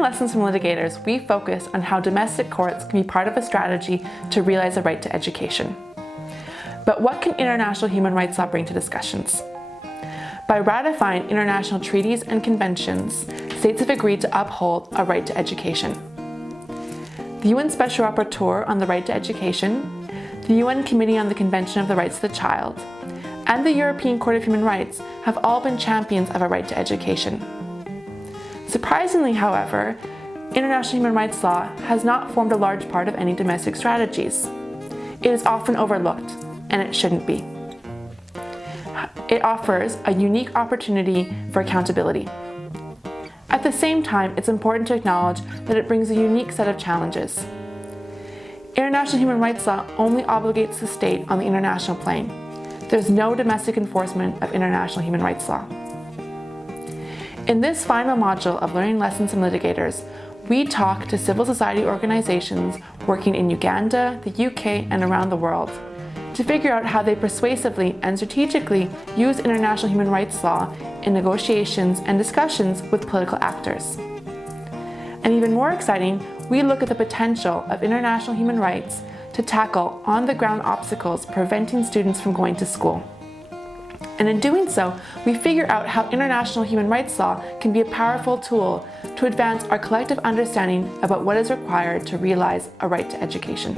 Lessons from Litigators, we focus on how domestic courts can be part of a strategy to realize a right to education. But what can international human rights law bring to discussions? By ratifying international treaties and conventions, states have agreed to uphold a right to education. The UN Special Rapporteur on the Right to Education, the UN Committee on the Convention of the Rights of the Child, and the European Court of Human Rights have all been champions of a right to education. Surprisingly, however, international human rights law has not formed a large part of any domestic strategies. It is often overlooked, and it shouldn't be. It offers a unique opportunity for accountability. At the same time, it's important to acknowledge that it brings a unique set of challenges. International human rights law only obligates the state on the international plane. There's no domestic enforcement of international human rights law. In this final module of Learning Lessons from Litigators, we talk to civil society organizations working in Uganda, the UK, and around the world to figure out how they persuasively and strategically use international human rights law in negotiations and discussions with political actors. And even more exciting, we look at the potential of international human rights to tackle on-the-ground obstacles preventing students from going to school. And in doing so, we figure out how international human rights law can be a powerful tool to advance our collective understanding about what is required to realize a right to education.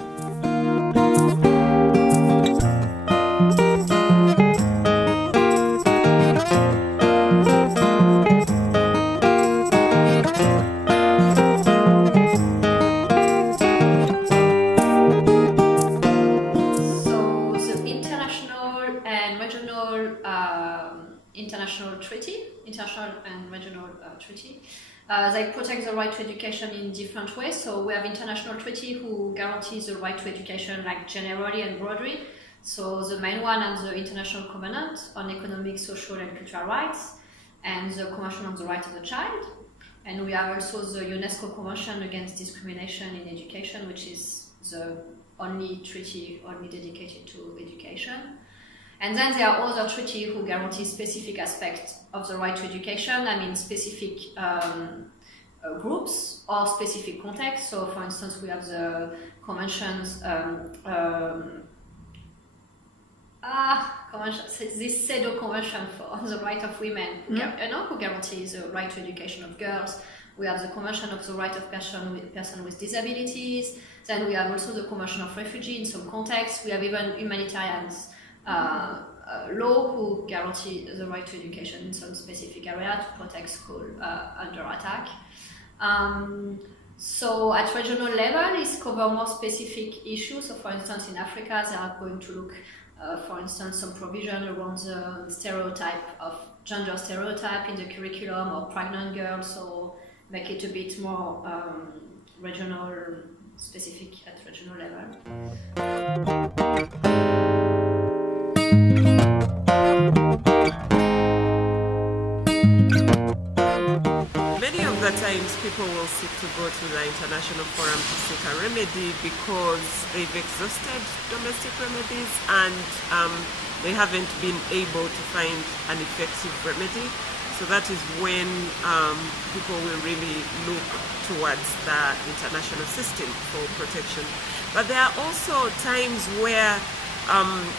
International and regional treaty. They protect the right to education in different ways. So we have international treaty who guarantees the right to education like generally and broadly. So the main one is the International Covenant on Economic, Social and Cultural Rights and the Convention on the Rights of the Child. And we have also the UNESCO Convention Against Discrimination in Education, which is the only treaty only dedicated to education. And then there are other treaties who guarantee specific aspects of the right to education, I mean specific groups or specific contexts. So for instance, we have the conventions, this CEDAW Convention for the Right of Women, who guarantees the right to education of girls. We have the Convention of the Right of Person with Disabilities. Then we have also the Convention of Refugee in some contexts. We have even humanitarians law who guarantee the right to education in some specific area to protect school under attack. So at regional level, it's cover more specific issues. So for instance, in Africa, they are going to look, for instance, some provision around the stereotype of gender stereotype in the curriculum or pregnant girls, so make it a bit more regional, specific at regional level. Many of the times people will seek to go to the international forum to seek a remedy because they've exhausted domestic remedies and they haven't been able to find an effective remedy. So that is when people will really look towards the international system for protection. But there are also times where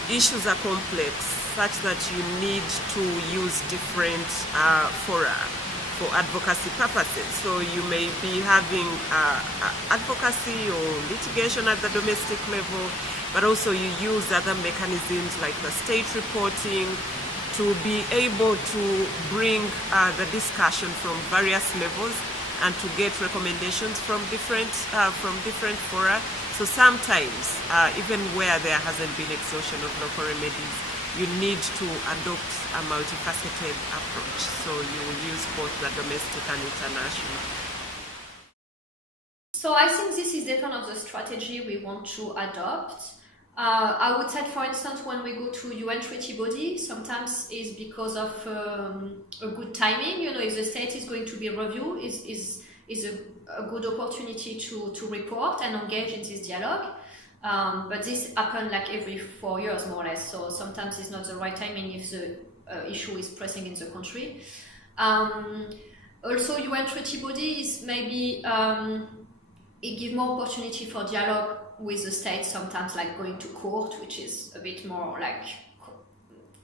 issues are complex, such that you need to use different fora for advocacy purposes. So you may be having advocacy or litigation at the domestic level, but also you use other mechanisms like the state reporting to be able to bring the discussion from various levels and to get recommendations from different fora. So sometimes, even where there hasn't been exhaustion of local remedies, you need to adopt a multifaceted approach. So you will use both the domestic and international. So I think this is the kind of the strategy we want to adopt. I would say, for instance, when we go to UN treaty body, sometimes is because of a good timing. You know, if the state is going to be reviewed, is a good opportunity to report and engage in this dialogue. But this happens like every 4 years, more or less. So sometimes it's not the right timing if the issue is pressing in the country. Also, UN treaty body is maybe it gives more opportunity for dialogue with the state, sometimes like going to court, which is a bit more like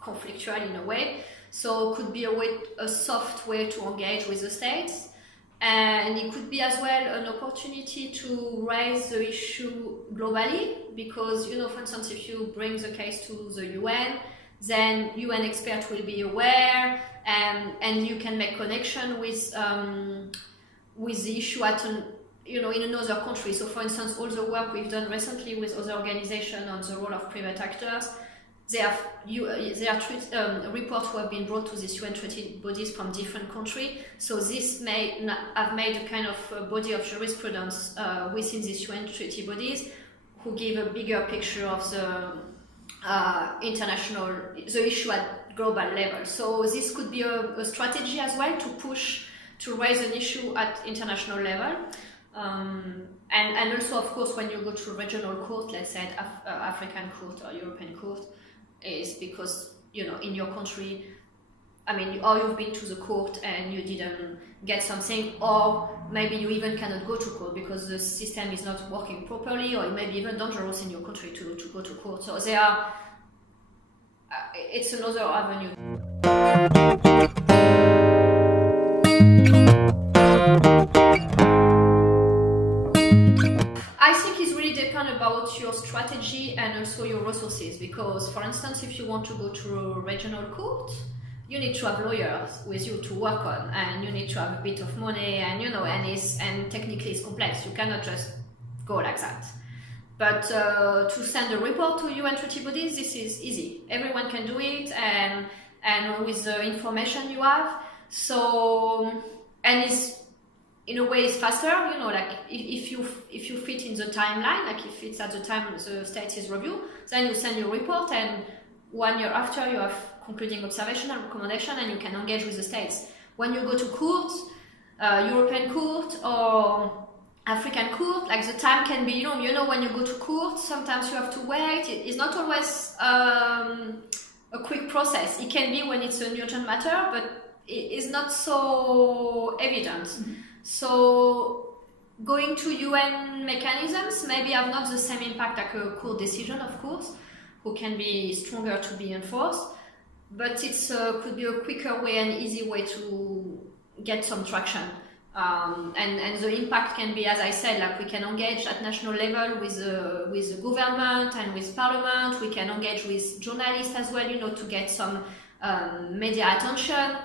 conflictual in a way. So it could be a soft way to engage with the states. And it could be as well an opportunity to raise the issue globally, because, you know, for instance, if you bring the case to the UN, then UN experts will be aware, and you can make connection with the issue at in another country. So, for instance, all the work we've done recently with other organizations on the role of private actors, there are reports who have been brought to these UN treaty bodies from different countries. So this may have made a kind of body of jurisprudence within these UN treaty bodies, who give a bigger picture of the the issue at global level. So this could be a strategy as well to push to raise an issue at international level. And also, of course, when you go to regional court, let's say African court or European court, is because, you know, in your country, I mean, or you've been to the court and you didn't get something, or maybe you even cannot go to court because the system is not working properly, or it may be even dangerous in your country to go to court. So it's another avenue. I think it's really depend about your strategy and also your resources, because, for instance, if you want to go to a regional court, you need to have lawyers with you to work on, and you need to have a bit of money, and and technically it's complex. You cannot just go like that. But to send a report to UN treaty bodies, this is easy. Everyone can do it, and with the information you have. So, and it's, in a way, it's faster, you know, like if you fit in the timeline, like if it's at the time the state is review, then you send your report, and 1 year after you have concluding observation and recommendation, and you can engage with the states. When you go to court, European court or African court, like the time can be long. You know, when you go to court, sometimes you have to wait. It's not always a quick process. It can be when it's an urgent matter, but it is not so evident. Mm-hmm. So going to UN mechanisms maybe have not the same impact like a court decision, of course, who can be stronger to be enforced, but it's could be a quicker way and easy way to get some traction. And the impact can be, as I said, like we can engage at national level with the government and with parliament. We can engage with journalists as well, you know, to get some media attention.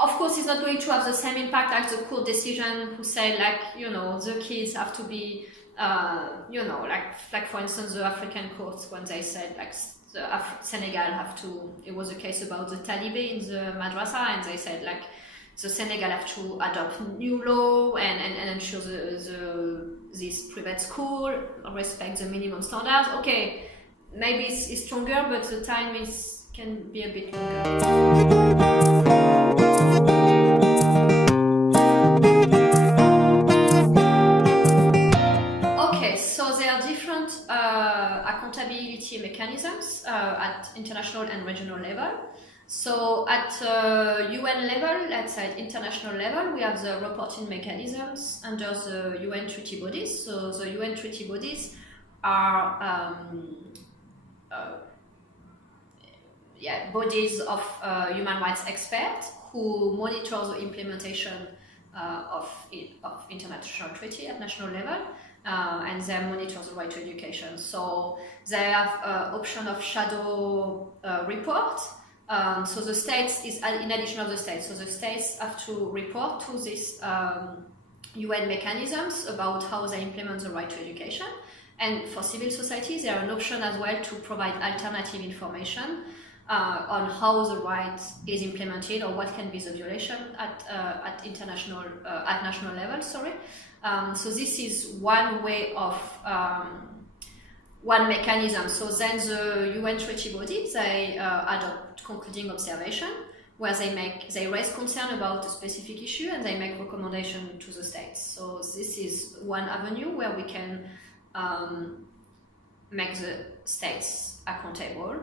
Of course, it's not going to have the same impact as the court decision who say, like, you know, the kids have to be, you know, like for instance, the African courts, when they said, like, Senegal have to, it was a case about the Talibé in the madrasa, and they said, like, the Senegal have to adopt new law and ensure this private school respect the minimum standards. Okay, maybe it's stronger, but the time can be a bit longer. Accountability mechanisms at international and regional level. So at UN level, let's say at international level, we have the reporting mechanisms under the UN treaty bodies. So the UN treaty bodies are bodies of human rights experts who monitor the implementation of international treaty at national level. And they monitor the right to education. So they have option of shadow report. So the states is in addition of the states. So the states have to report to this UN mechanisms about how they implement the right to education. And for civil society, there are an option as well to provide alternative information on how the right is implemented or what can be the violation at national level. So this is one way of one mechanism. So then the UN treaty body, they adopt concluding observation, where they raise concern about a specific issue and they make recommendation to the states. So this is one avenue where we can make the states accountable.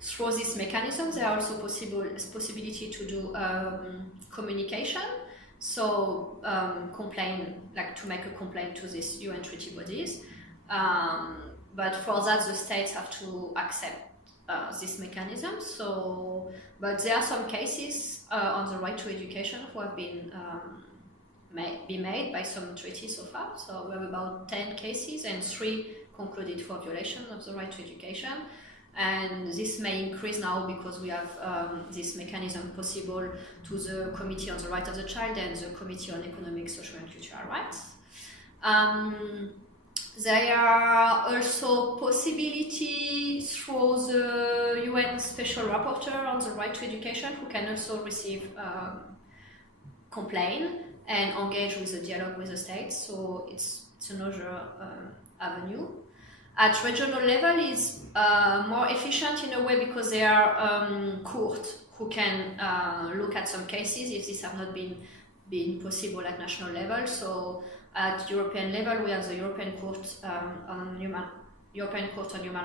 Through this mechanism, there are also possibility to do communication. So to make a complaint to these UN treaty bodies. But for that, the states have to accept this mechanism. So, but there are some cases on the right to education who have been made by some treaties so far. So we have about 10 cases and 3 concluded for violation of the right to education. And this may increase now because we have this mechanism possible to the Committee on the Right of the Child and the Committee on Economic, Social and Cultural Rights. There are also possibilities through the UN Special Rapporteur on the Right to Education, who can also receive complaint and engage with the dialogue with the states. So it's another avenue. At regional level is more efficient in a way because there are courts who can look at some cases if this have not been possible at national level. So at European level, we have the European Court on Human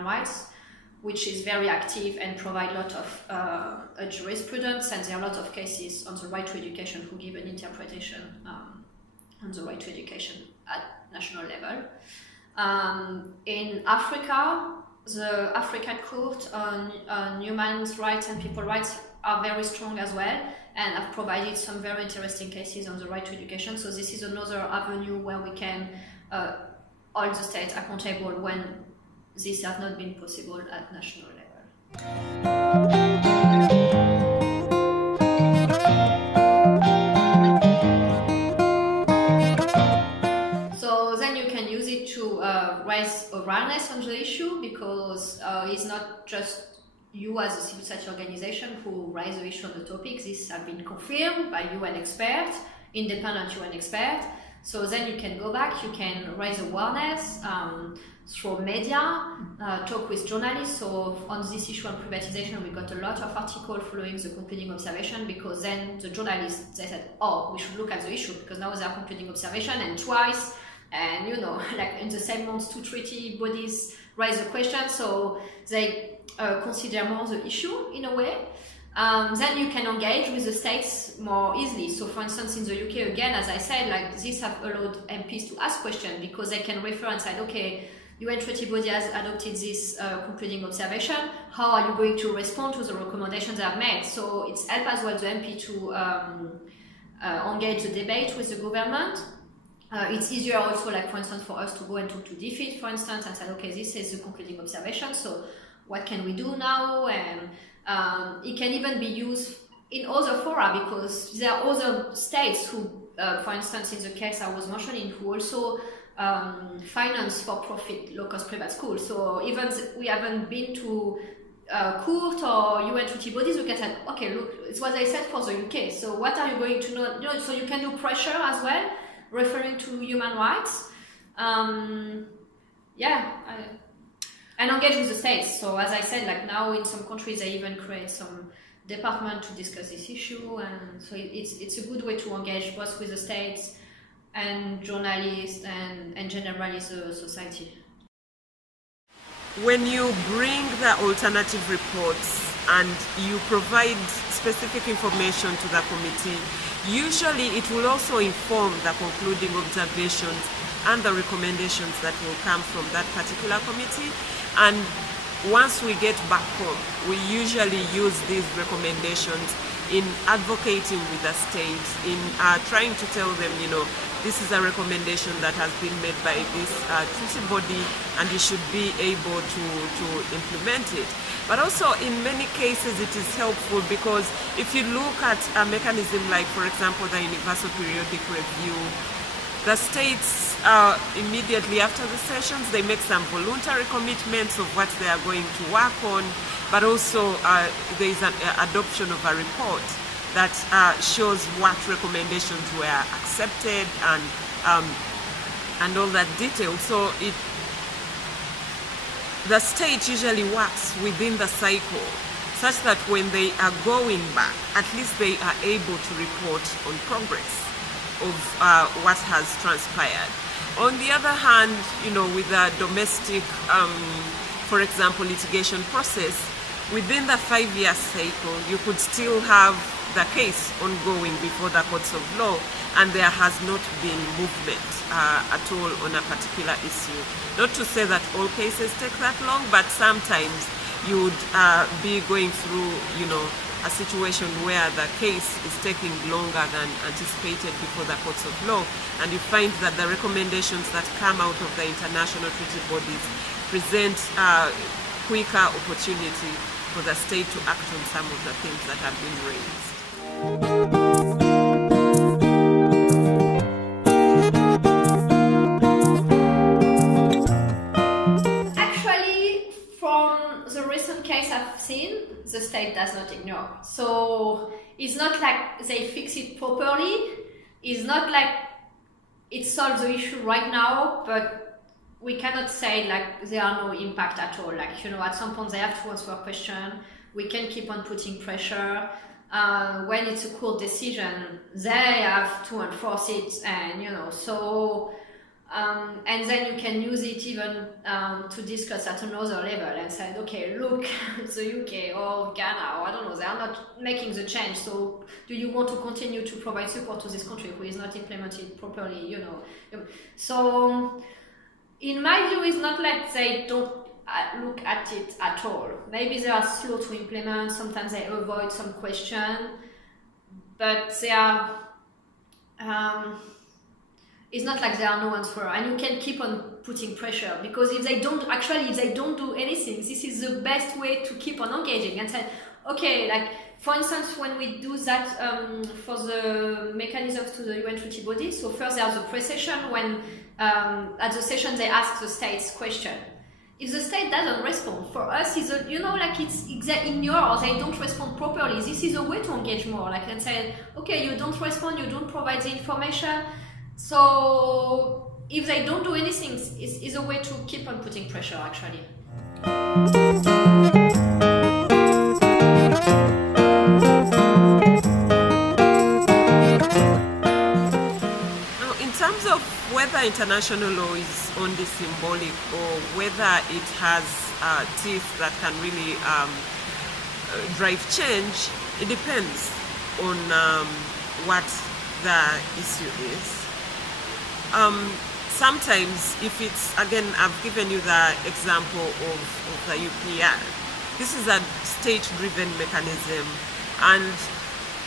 Rights, which is very active and provide a lot of jurisprudence, and there are a lot of cases on the right to education who give an interpretation on the right to education at national level. In Africa, the African Court on Human Rights and People Rights are very strong as well, and have provided some very interesting cases on the right to education. So this is another avenue where we can hold the states accountable when this has not been possible at national level. So then you can use it to raise awareness on the issue, because it's not just you as a civil society organization who raise the issue on the topic. This has been confirmed by UN experts, independent UN experts. So then you can go back, you can raise awareness through media, talk with journalists. So on this issue on privatization, we got a lot of articles following the concluding observation, because then the journalists, they said, oh, we should look at the issue, because now they are concluding observation, and twice, and like in the same month, 2 treaty bodies raise the question, so they consider more the issue in a way. Then you can engage with the states more easily. So for instance, in the UK, again, as I said, like this have allowed MPs to ask questions, because they can refer and say, okay, UN treaty body has adopted this concluding observation, how are you going to respond to the recommendations they have made? So it's helped as well the MP to engage the debate with the government. It's easier also, like for instance, for us to go and talk to DFID, for instance, and say, okay, this is the concluding observation, so what can we do now? And it can even be used in other fora, because there are other states who, for instance, in the case I was mentioning, who also finance for-profit low-cost private schools. So even we haven't been to court or UN treaty bodies, we can say, okay, look, it's what they said for the UK. So what are you going to know? So you can do pressure as well, referring to human rights. And engage with the states. So as I said, like now in some countries they even create some department to discuss this issue, and so it's a good way to engage both with the states and journalists and generally the society. When you bring the alternative reports and you provide specific information to the committee, usually it will also inform the concluding observations and the recommendations that will come from that particular committee. And once we get back home, we usually use these recommendations in advocating with the states, in trying to tell them, this is a recommendation that has been made by this treaty body, and you should be able to implement it. But also in many cases it is helpful, because if you look at a mechanism like, for example, the Universal Periodic Review, the states immediately after the sessions, they make some voluntary commitments of what they are going to work on, but also there is an adoption of a report that shows what recommendations were accepted and all that detail. So the state usually works within the cycle such that when they are going back, at least they are able to report on progress of what has transpired. On the other hand, with the domestic, for example, litigation process, within the 5-year cycle, you could still have the case ongoing before the courts of law, and there has not been movement at all on a particular issue. Not to say that all cases take that long, but sometimes you would be going through, a situation where the case is taking longer than anticipated before the courts of law, and you find that the recommendations that come out of the international treaty bodies present quicker opportunity for the state to act on some of the things that have been raised. Actually, from the recent case I've seen, the state does not ignore. So it's not like they fix it properly. It's not like it solves the issue right now, but we cannot say like there are no impact at all. Like, at some point they have to answer a question. We can keep on putting pressure. When it's a court decision, they have to enforce it, and so and then you can use it even to discuss at another level and say, okay, look, the UK or Ghana, or I don't know, they are not making the change, so do you want to continue to provide support to this country who is not implemented properly, So in my view, it's not like they don't look at it at all. Maybe they are slow to implement, sometimes they avoid some question, but they are it's not like there are no answer, and you can keep on putting pressure, because if they don't do anything, this is the best way to keep on engaging and say, okay, like for instance, when we do that for the mechanisms to the UN treaty body, so first there's the pre-session when at the session they ask the states question. If the state doesn't respond, for us is it's ignore, or they don't respond properly. This is a way to engage more, like and say, okay, you don't respond, you don't provide the information. So if they don't do anything, it's a way to keep on putting pressure, actually. Now, in terms of whether international law is only symbolic or whether it has teeth that can really drive change, it depends on what the issue is. Sometimes, if it's, again, I've given you the example of the UPR. This is a state-driven mechanism, and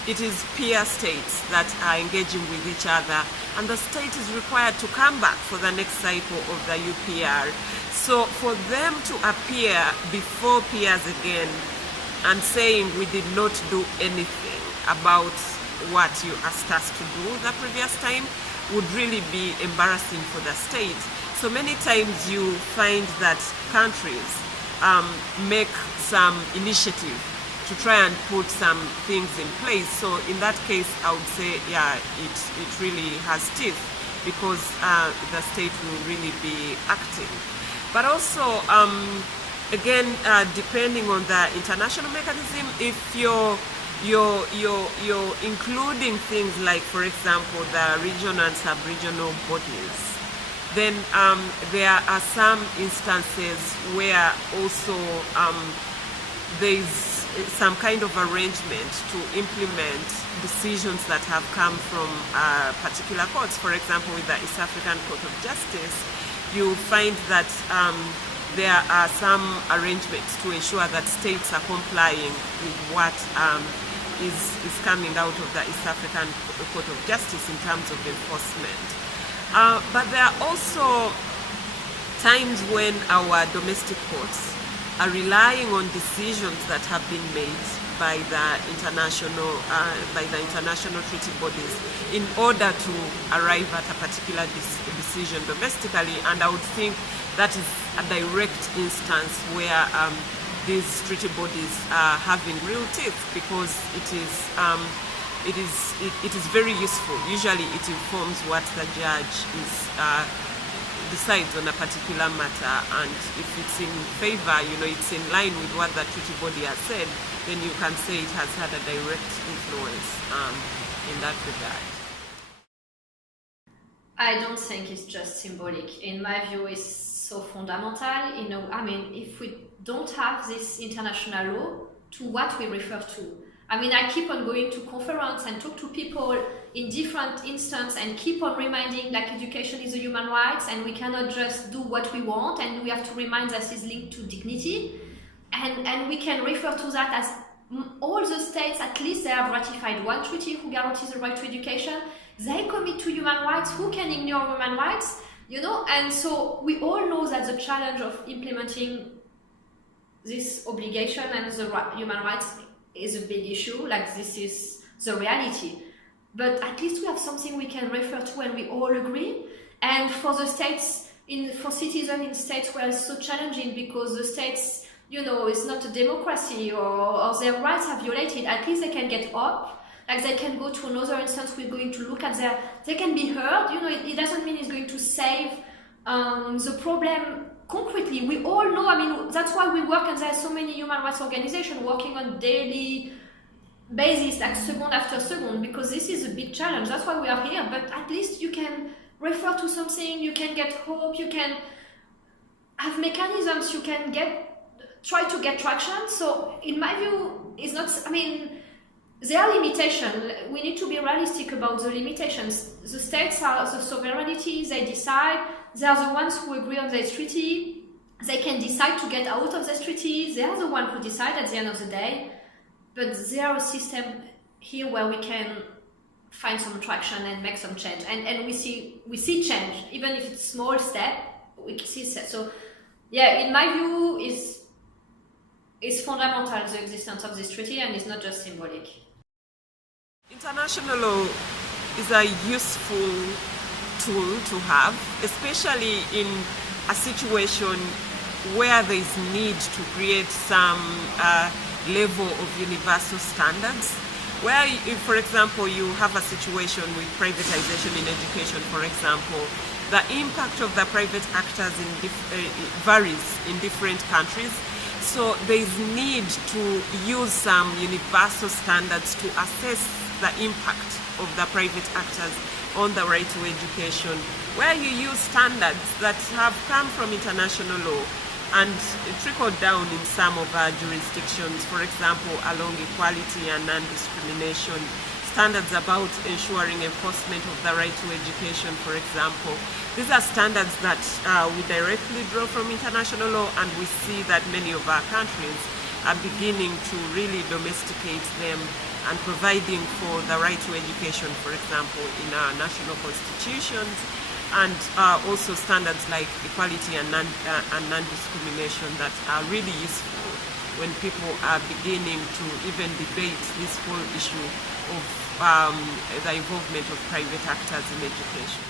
it is peer states that are engaging with each other, and the state is required to come back for the next cycle of the UPR. So for them to appear before peers again and saying we did not do anything about what you asked us to do the previous time would really be embarrassing for the state. So many times you find that countries make some initiative to try and put some things in place. So in that case, I would say, yeah, it really has teeth, because the state will really be acting. But also, again, depending on the international mechanism, if you're including things like, for example, the regional and sub-regional bodies, then there are some instances where also there's some kind of arrangement to implement decisions that have come from particular courts. For example, with the East African Court of Justice, you find that there are some arrangements to ensure that states are complying with what is coming out of the East African Court of Justice in terms of enforcement. But there are also times when our domestic courts are relying on decisions that have been made by the international treaty bodies in order to arrive at a particular decision domestically, and I would think that is a direct instance where these treaty bodies are having real teeth, because it is very useful. Usually it informs what the judge decides on a particular matter, and if it's in favor, it's in line with what the treaty body has said, then you can say it has had a direct influence in that regard. I don't think it's just symbolic. In my view, it's so fundamental. If we don't have this international law, to what we refer to? I keep on going to conference and talk to people in different instances and keep on reminding like education is a human right and we cannot just do what we want, and we have to remind that it's linked to dignity. And we can refer to that as all the states, at least they have ratified one treaty who guarantees the right to education. They commit to human rights. Who can ignore human rights? And so we all know that the challenge of implementing this obligation and the human rights is a big issue. Like, this is the reality. But at least we have something we can refer to and we all agree. And for the states, for citizens in states where it's so challenging because the states, it's not a democracy or their rights are violated, at least they can get up. Like, they can go to another instance, we're going to look at they can be heard. It doesn't mean it's going to save the problem concretely. We all know, that's why we work, and there are so many human rights organizations working on daily basis, like second after second, because this is a big challenge. That's why we are here. But at least you can refer to something, you can get hope, you can have mechanisms, you can try to get traction. So in my view, it's not, there are limitations. We need to be realistic about the limitations. The states are the sovereignty, they decide. They are the ones who agree on this treaty. They can decide to get out of this treaty. They are the ones who decide at the end of the day. But there are a system here where we can find some traction and make some change. And we see change, even if it's a small step, we see that. So yeah, in my view, it's fundamental, the existence of this treaty, and it's not just symbolic. International law is a useful tool to have, especially in a situation where there is need to create some level of universal standards. Where, for example, you have a situation with privatization in education, for example, the impact of the private actors varies in different countries. So there is need to use some universal standards to assess the impact of the private actors on the right to education, where you use standards that have come from international law and trickled down in some of our jurisdictions, for example, along equality and non-discrimination, standards about ensuring enforcement of the right to education, for example. These are standards that we directly draw from international law, and we see that many of our countries are beginning to really domesticate them and providing for the right to education, for example, in our national constitutions, and also standards like equality and non-discrimination that are really useful when people are beginning to even debate this whole issue of the involvement of private actors in education.